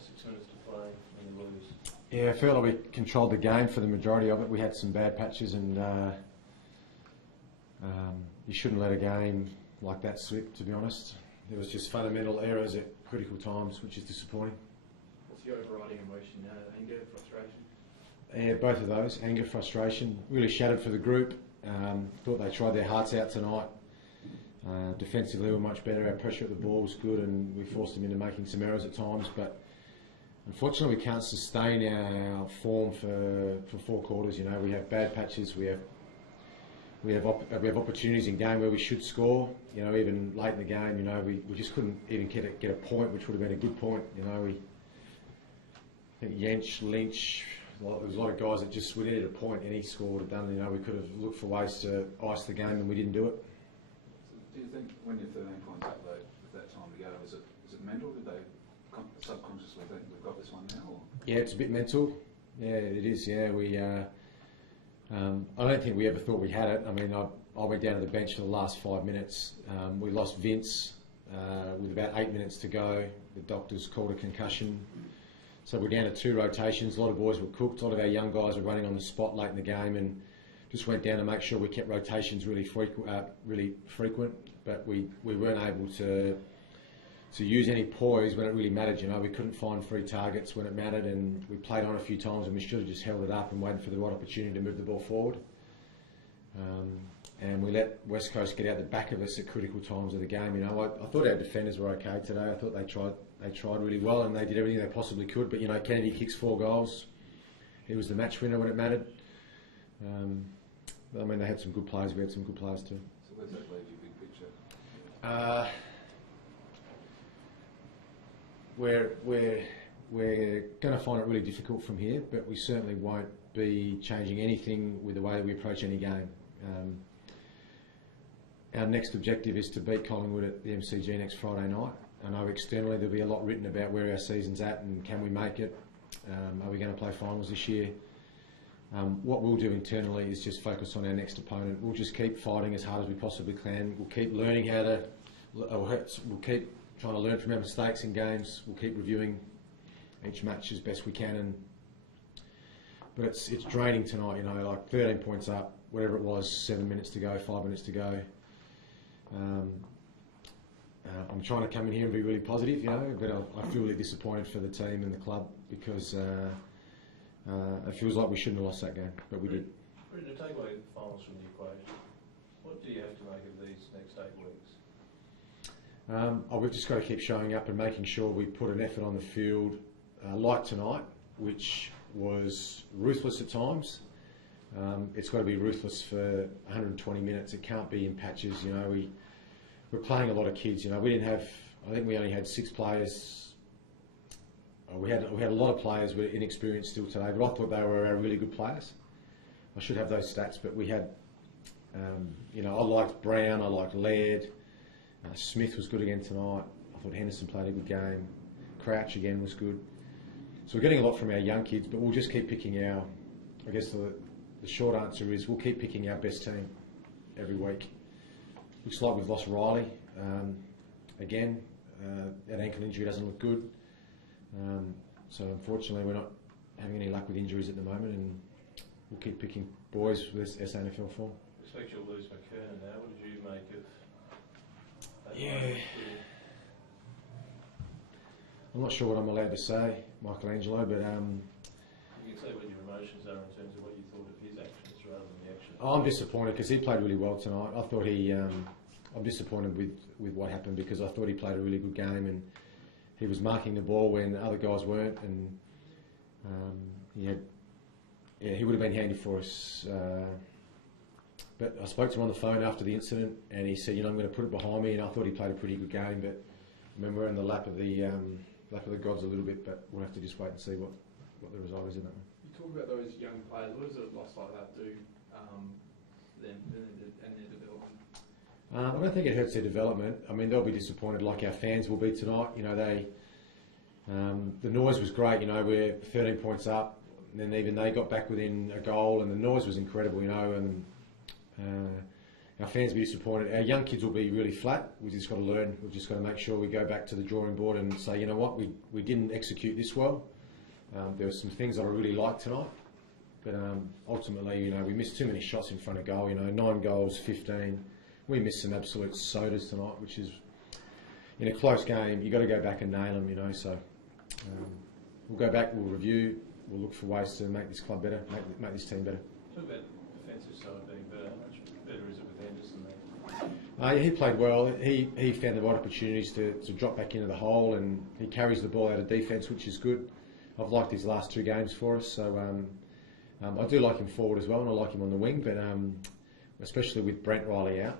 6 minutes to play and you lose? Yeah, I felt like we controlled the game for the majority of it. We had some bad patches, and you shouldn't let a game like that slip, to be honest. There was just fundamental errors at critical times, which is disappointing. What's the overriding emotion now? Anger, frustration? Yeah, both of those. Anger, frustration. Really shattered for the group. Thought they tried their hearts out tonight. Defensively we were much better. Our pressure at the ball was good, and we forced them into making some errors at times. But unfortunately, we can't sustain our form for 4 quarters. You know, we have bad patches. We have opportunities in game where we should score. You know, even late in the game, you know, we just couldn't even get a point, which would have been a good point. You know, I think Yench, Lynch, there was a lot of guys that just, we needed a point. Any score would have done. You know, we could have looked for ways to ice the game, and we didn't do it. So do you think when you're 13 points up though, with that time to go, is it mental? Did they subconsciously think we've got this one now? Or? Yeah, it's a bit mental. Yeah, it is. Yeah, I don't think we ever thought we had it. I mean, I went down to the bench for the last 5 minutes. We lost Vince with about 8 minutes to go. The doctors called a concussion. So we're down to 2 rotations. A lot of boys were cooked. A lot of our young guys were running on the spot late in the game, and just went down to make sure we kept rotations really frequent. But we weren't able to use any poise when it really mattered. You know, we couldn't find free targets when it mattered, and we played on a few times, and we should have just held it up and waited for the right opportunity to move the ball forward. And we let West Coast get out the back of us at critical times of the game. You know, I thought our defenders were okay today. I thought they tried really well, and they did everything they possibly could. But you know, Kennedy kicks 4 goals. He was the match winner when it mattered. I mean, they had some good players. We had some good players too. So where's that leave you, big picture? We're going to find it really difficult from here, but we certainly won't be changing anything with the way that we approach any game. Our next objective is to beat Collingwood at the MCG next Friday night. I know externally there'll be a lot written about where our season's at and can we make it. Are we going to play finals this year? What we'll do internally is just focus on our next opponent. We'll just keep fighting as hard as we possibly can. We'll keep learning we'll keep trying to learn from our mistakes in games. We'll keep reviewing each match as best we can. But it's draining tonight, you know, like 13 points up, whatever it was, 7 minutes to go, 5 minutes to go. I'm trying to come in here and be really positive, you know, but I feel really disappointed for the team and the club because it feels like we shouldn't have lost that game, but we did. Brenton, to take away the finals from the equation, what do you have to make of these next 8 weeks? We've just got to keep showing up and making sure we put an effort on the field, like tonight, which was ruthless at times. It's got to be ruthless for 120 minutes. It can't be in patches. You know, we're playing a lot of kids. You know, we didn't have. I think we only had 6 players. We had a lot of players who were inexperienced still today, but I thought they were really good players. I should have those stats, but we had. You know, I liked Brown. I liked Laird. Smith was good again tonight. I thought Henderson played a good game. Crouch again was good. So we're getting a lot from our young kids, but we'll just keep picking our. I guess the short answer is we'll keep picking our best team every week. Looks like we've lost Riley again. That ankle injury doesn't look good. So unfortunately we're not having any luck with injuries at the moment, and we'll keep picking boys with SANFL form. I expect you'll lose McKernan now. What did you make of that? Yeah. I'm not sure what I'm allowed to say, Michelangelo, but you can say what your emotions are in terms of what you thought of his actions rather than the actions. I'm disappointed because he played really well tonight. I thought I'm disappointed with what happened because I thought he played a really good game and he was marking the ball when other guys weren't, and he would have been handy for us. But I spoke to him on the phone after the incident, and he said, you know, I'm going to put it behind me, and I thought he played a pretty good game. But I mean, we're in the lap of the gods a little bit, but we'll have to just wait and see what the result is in that one. You talk about those young players. What does a loss like that do them and their development? I don't think it hurts their development. I mean, they'll be disappointed like our fans will be tonight. You know, the noise was great. You know, we're 13 points up, and then even they got back within a goal, and the noise was incredible. You know, and our fans will be disappointed. Our young kids will be really flat. We've just got to learn. We've just got to make sure we go back to the drawing board and say, you know what, we didn't execute this well. There were some things that I really liked tonight, but ultimately, you know, we missed too many shots in front of goal. You know, 9 goals, 15. We missed some absolute sodas tonight, which is, in a close game, you've got to go back and nail them, you know. So we'll go back, we'll review, we'll look for ways to make this club better, make this team better. Talk about the defensive side being better. How much better is it with Anderson there? Yeah, he played well. He found the right opportunities to drop back into the hole, and he carries the ball out of defence, which is good. I've liked his last 2 games for us, so I do like him forward as well, and I like him on the wing, but especially with Brent Riley out,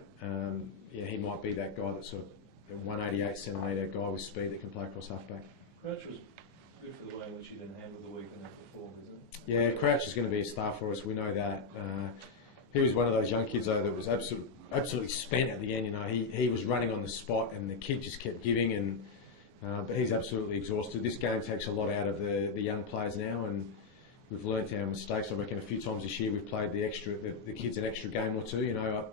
yeah, he might be that guy that's sort of a 188 centimetre guy with speed that can play across half-back. Crouch was good for the way in which he didn't handle the week and perform, isn't it? Yeah, Crouch is going to be a star for us, we know that. He was one of those young kids, though, that was absolutely spent at the end. You know, he was running on the spot, and the kid just kept giving, and but he's absolutely exhausted. This game takes a lot out of the young players now, and we've learnt our mistakes. I reckon a few times this year we've played the kids an extra game or two. You know,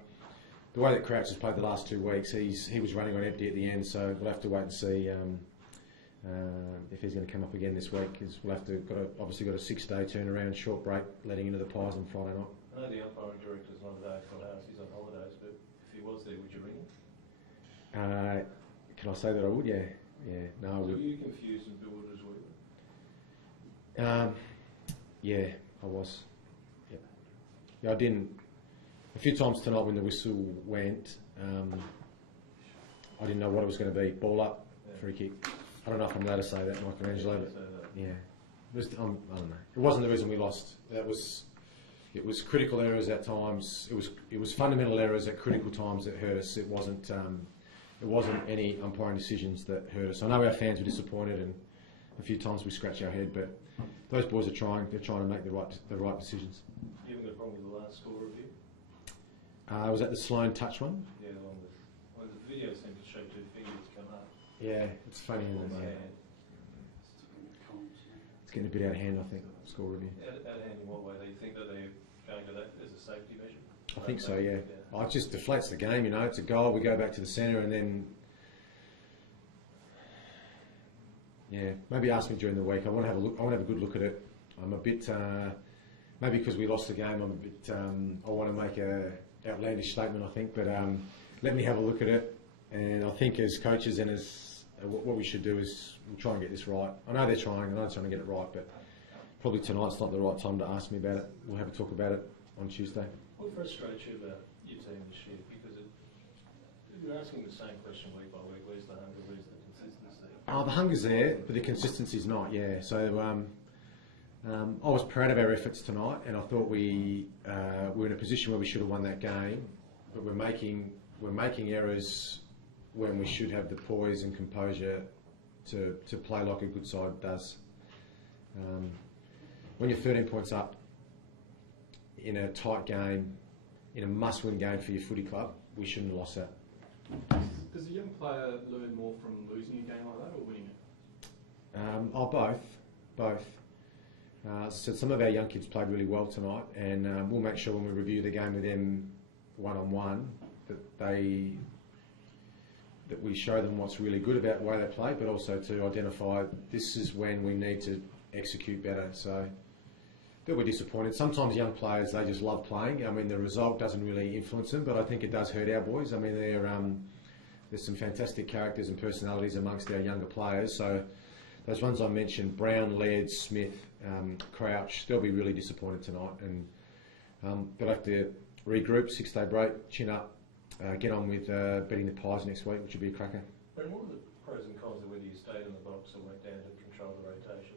the way that Crouch has played the last 2 weeks, he was running on empty at the end. So we'll have to wait and see if he's going to come up again this week. Because we'll have to obviously got a 6-day turnaround, short break, letting into the Pies on Friday night. I know the umpiring director's not at AFL House, he's on holidays, but if he was there, would you ring him? Can I say that I would? Yeah. No, I Were would. you confused and bewildered as well? Yeah, I was. Yeah, I didn't. A few times tonight when the whistle went, I didn't know what it was going to be. Ball up, free kick. I don't know if I'm allowed to say that, Michelangelo. But yeah, I don't know. It wasn't the reason we lost. It was critical errors at times. It was fundamental errors at critical times that hurt us. It wasn't any umpiring decisions that hurt us. I know our fans were disappointed, and a few times we scratch our head, but those boys are trying. They're trying to make the right decisions. You haven't got a problem with the last score review? Was that the Sloan touch one? Yeah, along with. Well, the video seemed to show 2 fingers come up. Yeah, it's funny. Isn't it? Yeah. It's getting a bit out of hand, I think. Score review. Out of hand in what way? Do you think that they're going to that as a safety measure? I think so. Yeah. Oh, it just deflates the game. You know, it's a goal. We go back to the centre, and then. Yeah, maybe ask me during the week. I want to have a look. I want to have a good look at it. I'm a bit, maybe because we lost the game, I'm a bit. I want to make a outlandish statement, I think, but let me have a look at it. And I think as coaches and as what we should do is we'll try and get this right. I know they're trying. I know they're trying to get it right, but probably tonight's not the right time to ask me about it. We'll have a talk about it on Tuesday. What frustrates you about your team this year? Because you're asking the same question week by week. Where's the hunger? Where's the consistency? Oh, the hunger's there, but the consistency's not. Yeah, so I was proud of our efforts tonight, and I thought we were in a position where we should have won that game, but we're making errors when we should have the poise and composure to play like a good side does. When you're 13 points up in a tight game, in a must-win game for your footy club, we shouldn't have lost that. Does a young player learn more from losing a game like that or winning it? Both. So some of our young kids played really well tonight, and we'll make sure when we review the game with them one-on-one that we show them what's really good about the way they play, but also to identify this is when we need to execute better. So they'll be disappointed. Sometimes young players, they just love playing. I mean, the result doesn't really influence them, but I think it does hurt our boys. I mean, there's some fantastic characters and personalities amongst our younger players. So those ones I mentioned, Brown, Laird, Smith, Crouch, they'll be really disappointed tonight, and they'll have to regroup, 6-day break, chin up, get on with beating the Pies next week, which will be a cracker. And what are the pros and cons of whether you stayed in the box or went down to control the rotations?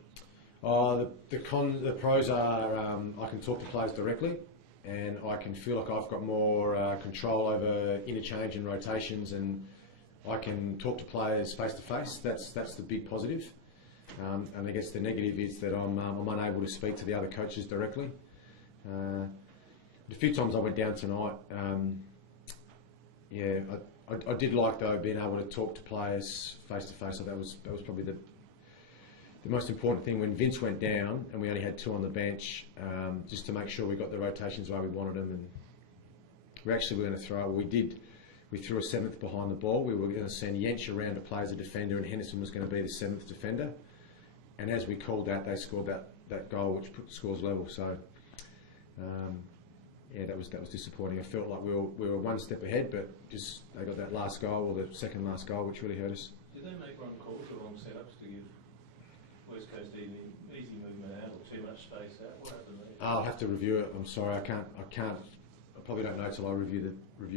The pros are I can talk to players directly, and I can feel like I've got more control over interchange and rotations, and I can talk to players face to face. That's the big positive. And I guess the negative is that I'm unable to speak to the other coaches directly. A few times I went down tonight. I did like though being able to talk to players face to face. So that was probably the most important thing when Vince went down and we only had 2 on the bench, just to make sure we got the rotations where we wanted them. We actually were going to throw. We threw a 7th behind the ball. We were going to send Yench around to play as a defender, and Henderson was going to be the 7th defender. And as we called that, they scored that goal, which put the scores level. So, yeah, that was disappointing. I felt like we were one step ahead, but just they got that last goal, or the second last goal, which really hurt us. Did they make wrong calls or wrong setups to give West Coast easy movement out or too much space out? What happened there? I'll have to review it. I'm sorry, I can't. I probably don't know till I review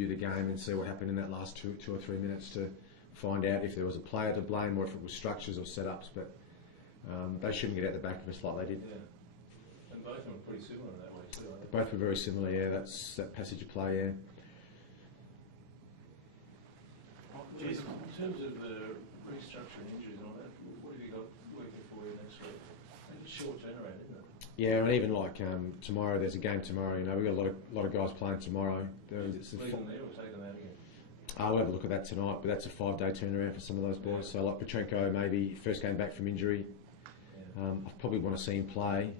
the game and see what happened in that last two or 3 minutes to find out if there was a player to blame or if it was structures or setups. But they shouldn't get out the back of us like they did. Yeah, and both of them are pretty similar in that way too. Aren't they? Both were very similar. Yeah, that's that passage of play. Yeah. Jeez, in terms of the restructuring injuries and all that, what have you got working for you next week? It's a short turnaround, isn't it? Yeah, and even like tomorrow, there's a game tomorrow. You know, we've got a lot of guys playing tomorrow. Leave them there or take them out again? I'll have a look at that tonight, but that's a 5-day turnaround for some of those boys. So like Petrenko, maybe first game back from injury. Yeah. I probably want to see him play.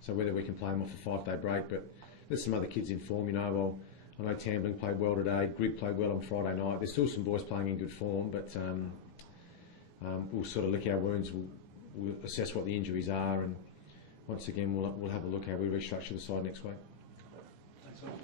So whether we can play him off a 5-day break, but there's some other kids in form. You know, well, I know Tambling played well today. Grigg played well on Friday night. There's still some boys playing in good form, but we'll sort of lick our wounds. We'll assess what the injuries are, and once again, we'll have a look how we restructure the side next week. Thanks a lot.